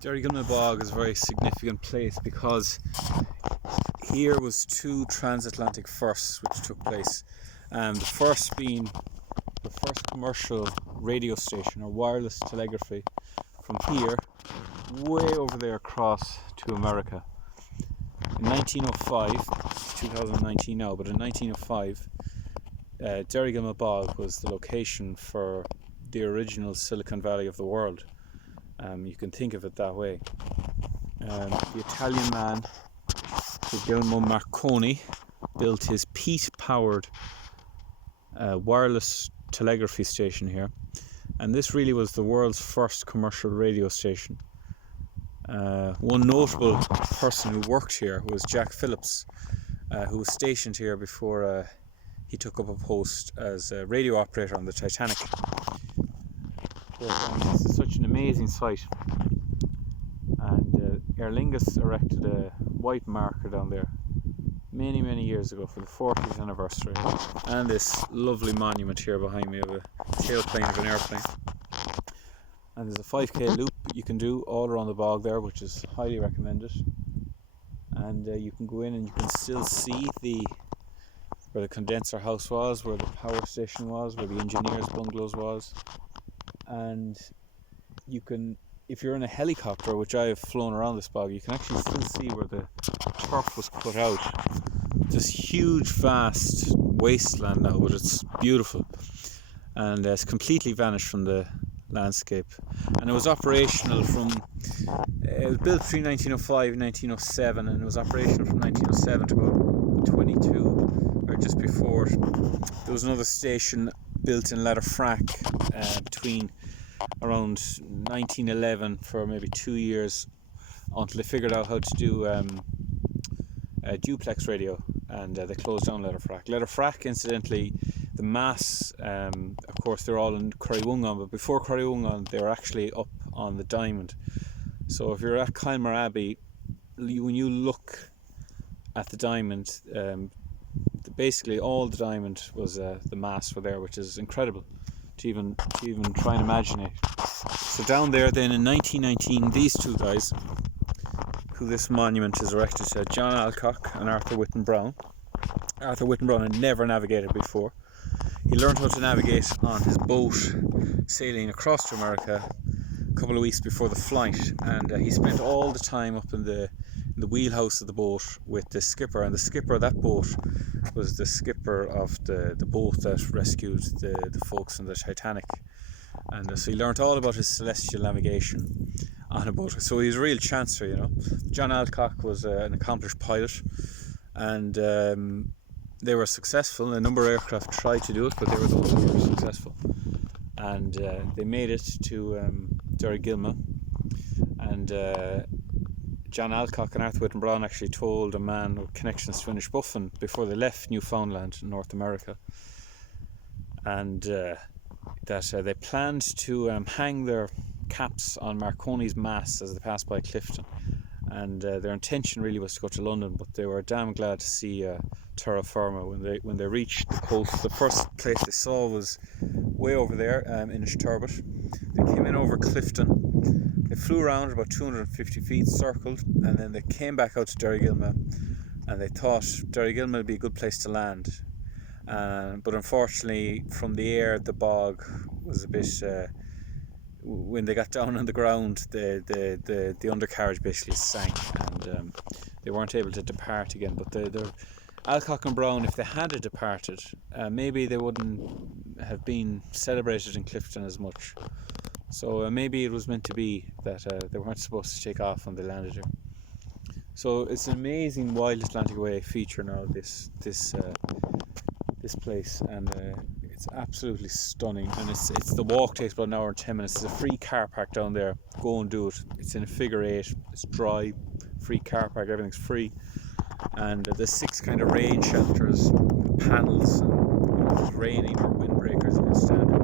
Derrygilma Bog is a very significant place because here was two transatlantic firsts which took place. The first being the first commercial radio station or wireless telegraphy from here way over there across to America. In 1905, it's 2019 now, but in 1905 Derrygilma Bog was the location for the original Silicon Valley of the world. You can think of it that way. The Italian man Guglielmo Marconi built his peat-powered wireless telegraphy station here, and this really was the world's first commercial radio station. One notable person who worked here was Jack Phillips, who was stationed here before he took up a post as a radio operator on the Titanic. This is such an amazing site, and Aer Lingus erected a white marker down there many years ago for the 40th anniversary, and this lovely monument here behind me of a tailplane of an airplane. And there's a 5k loop you can do all around the bog there, which is highly recommended. And you can go in and you can still see where the condenser house was, where the power station was, where the engineers' bungalows was. And you can, if you're in a helicopter, which I have flown around this bog, you can actually still see where the turf was cut out. This huge vast wasteland now, but it's beautiful, and it's completely vanished from the landscape. And it was operational it was built between 1905 and 1907, and it was operational from 1907 to about 22, or just before. There was another station built in Letterfrack between around 1911 for maybe 2 years, until they figured out how to do a duplex radio, and they closed down Letterfrack. Letterfrack, incidentally, the mass, of course, they're all in Currywungan, but before Currywungan they were actually up on the Diamond. So if you're at Kilmer Abbey, when you look at the Diamond, basically all the Diamond was the mass were there, which is incredible to even try and imagine it. So down there then in 1919, these two guys, who this monument is erected to, John Alcock and Arthur Whitten Brown. Arthur Whitten Brown had never navigated before. He learned how to navigate on his boat sailing across to America a couple of weeks before the flight, and he spent all the time up in the wheelhouse of the boat with the skipper, and the skipper of that boat was the skipper of the boat that rescued the folks in the Titanic. And so he learnt all about his celestial navigation on a boat. So he was a real chancer, you know. John Alcock was an accomplished pilot, and they were successful. A number of aircraft tried to do it, but they were the ones who were successful. And they made it to Derrygilma, and John Alcock and Arthur Whitten Brown actually told a man with connections to Inishbofin before they left Newfoundland in North America, and that they planned to hang their caps on Marconi's masts as they passed by Clifden, and their intention really was to go to London, but they were damn glad to see terra firma when they reached the coast. The first place they saw was way over there in Inishturbot. They came in over Clifden. They flew around about 250 feet, circled, and then they came back out to Derrygilma, and they thought Derrygilma would be a good place to land. But unfortunately, from the air, the bog was a bit. When they got down on the ground, the undercarriage basically sank, and they weren't able to depart again. But the Alcock and Brown, if they had departed, maybe they wouldn't have been celebrated in Clifden as much. So maybe it was meant to be that they weren't supposed to take off when they landed here. So it's an amazing Wild Atlantic Way feature now, this place, and it's absolutely stunning. And it's the walk takes about an hour and 10 minutes. There's a free car park down there. Go and do it. It's in a figure 8. It's dry, free car park. Everything's free. And there's 6 kind of rain shelters, panels, and if it's raining or windbreakers, you can stand in.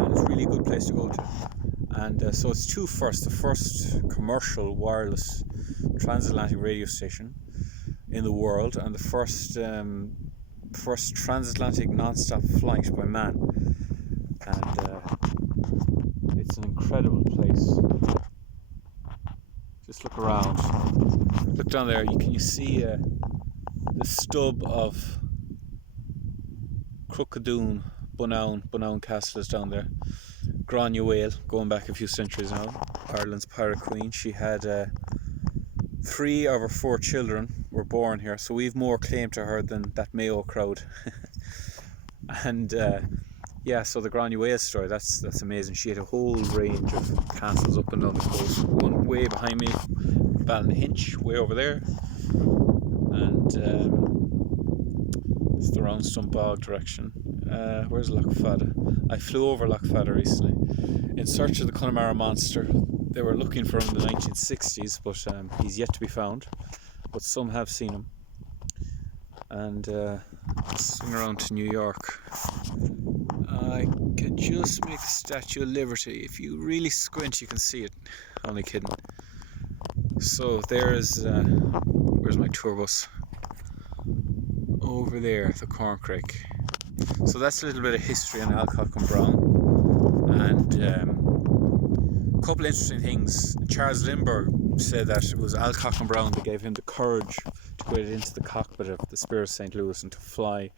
And it's a really good place to go to. And so it's two firsts. The first commercial wireless transatlantic radio station in the world, and the first transatlantic non-stop flight by man. And it's an incredible place. Just look around. Look down there. Can you see the stub of Crookhadoon, Bunown Castle is down there. Granuaile, going back a few centuries now, Ireland's pirate queen. She had 3 of her 4 children were born here, so we've more claim to her than that Mayo crowd. And yeah, so the Granuaile story, that's amazing. She had a whole range of castles up and down the coast. One way behind me, Ballinhinch, way over there, and it's the Roundstone Bog direction. Where's Loch Fada? I flew over Loch Fada recently in search of the Connemara monster. They were looking for him in the 1960s, but he's yet to be found. But some have seen him. And swing around to New York. I can just make the Statue of Liberty. If you really squint, you can see it. Only kidding. So there's where's my tour bus? Over there, the Corncrake. So that's a little bit of history on Alcock and Brown, and a couple of interesting things. Charles Lindbergh said that it was Alcock and Brown that gave him the courage to go into the cockpit of the Spirit of St. Louis and to fly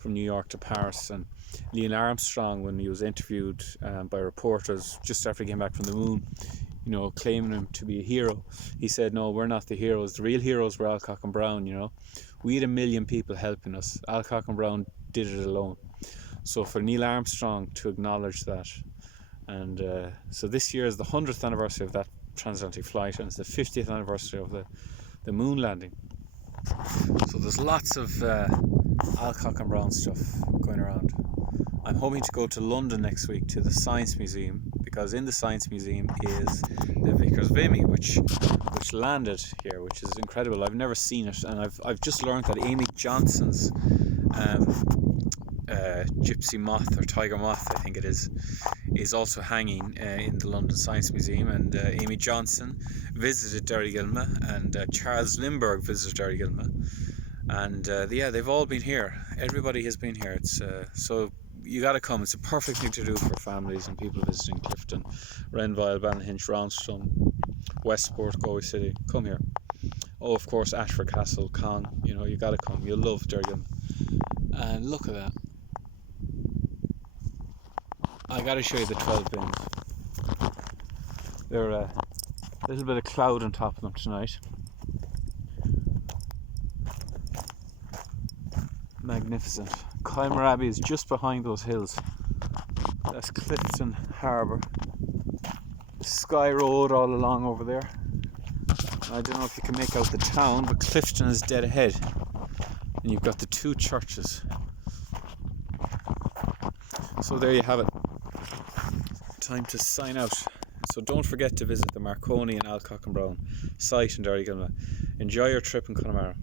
from New York to Paris. And Neil Armstrong, when he was interviewed by reporters just after he came back from the moon, you know, claiming him to be a hero, he said, no, we're not the heroes. The real heroes were Alcock and Brown, you know. We had 1 million people helping us. Alcock and Brown did it alone. So for Neil Armstrong to acknowledge that, and so this year is the 100th anniversary of that transatlantic flight, and it's the 50th anniversary of the moon landing. So there's lots of Alcock and Brown stuff going around. I'm hoping to go to London next week to the Science Museum, because in the Science Museum is the Vickers Vimy, which landed here, which is incredible. I've never seen it, and I've just learned that Amy Johnson's gypsy moth, or tiger moth I think it is also hanging in the London Science Museum. And Amy Johnson visited Derrygilma, and Charles Lindbergh visited Derrygilma, and yeah, they've all been here. Everybody has been here. It's so you got to come. It's a perfect thing to do for families and people visiting Clifden, Renville, Ballinhinch, Roundstone, Westport, Galway City. Come here. Oh, of course, Ashford Castle, Cong. You know, you got to come. You'll love Derrygilma. And look at that. I got to show you the 12 bins. They're a little bit of cloud on top of them tonight. Magnificent. Kylmer Abbey is just behind those hills. That's Clifden Harbour. Skye Road all along over there. I don't know if you can make out the town, but Clifden is dead ahead. And you've got the 2 churches. So there you have it. Time to sign out. So don't forget to visit the Marconi and Alcock and Brown site in Derrygilma. Enjoy your trip in Connemara.